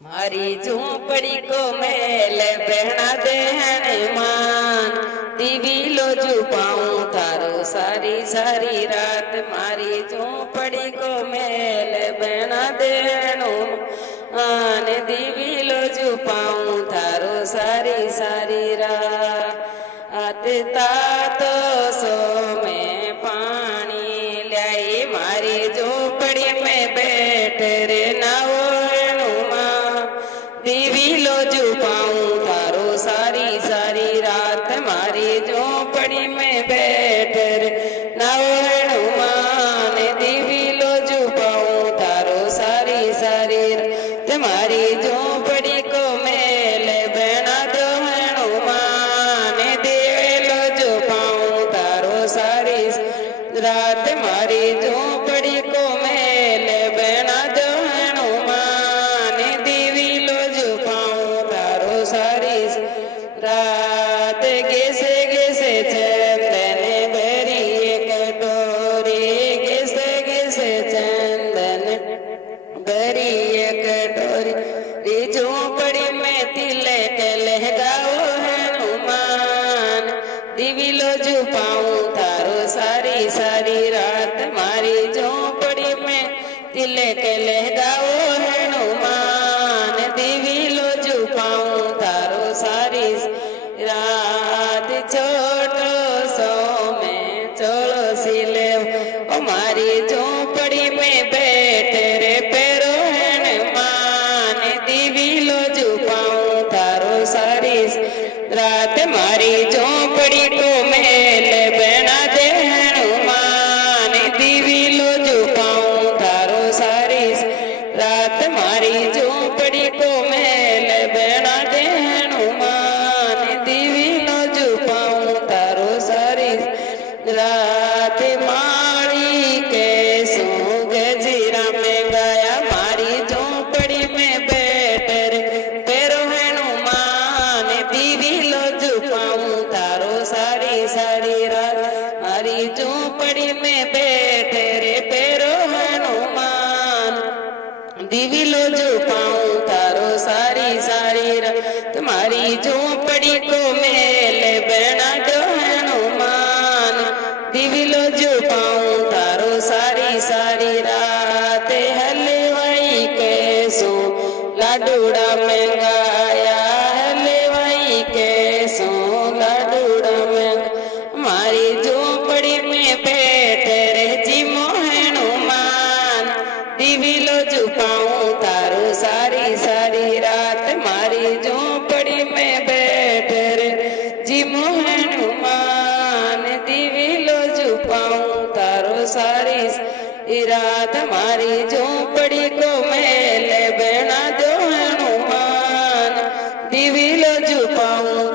मारी झूंपड़ी को मेल बहना दे हनुमान दीवी लो जुपाऊं थारो सारी सारी रात। मारी झूंपड़ी को मेल बहना दे हनुमान दीवी लो जुपाऊं थारो सारी सारी रात। आता तो सो में पानी लाई मारी झूंपड़ी में बैठ रे नाओ दीवी लो जुपाऊं थारो सारी सारी रात। मारी झोपड़ी में बैठ रे नाओ हनुमान दीवी लो जुपाऊं थारो सारी सारी रात। मारी झोपड़ी को मेल बना दो हनुमान दीवी लो जुपाऊं थारो सारी रात। मारी झोपड़ी को मेल बना दो रात। गेसे गेसे चंदन भरी एक कटोरी गेसे गेसे चंदन भरी एक कटोरी झोपड़ी में तिलक लहगाओ हनुमान दीवी लो जुपाऊं थारो सारी सारी रात। मारी झोपड़ी में तिलक लहगाओ हनुमान दीवी लो जुपाऊं थारो सारी रात। छोटो सो में चोलो सिले हमारी झोपड़ी में बैठ रे पैरो हनुमान दीवी लो जुपाऊं थारो सारी रात। मारी झोपड़ी को मेल बना दे हनुमान दीवी लो जुपाऊं थारो सारी रात। मारी झोपड़ी को मेल बना दे हनुमान दीवी लो जुपाऊं थारो सारी रात। माड़ी के सो गजीरा में गाया मारी झोपड़ी में बैठ रे पैरो हनुमान दीवी लो जुपाऊं थारो सारी सारी रात। मारी झोपड़ी में बैठ रे पैरो हनुमान दीवी लो जुपाऊं थारो सारी सारी रात। तुम्हारी झोपड़ी को मेल बना दो हनुमान दीवी लो जुपाऊं थारो सारी सारी रात। हलवाई कैसो लाडूड़ा में गाया हलवाई कैसो लाडूड़ा में हमारी झोपड़ी में बैठ रे जिमो हनुमान दीवी लो जुपाऊं थारो सारी सारी रात। मारी झोपड़ी में बैठ रे जिमो हनुमान दीवी लो जुपाऊं थारो सारी रात। मारी झोपड़ी को मेल बना दो हनुमान दीवी लो जुपाऊं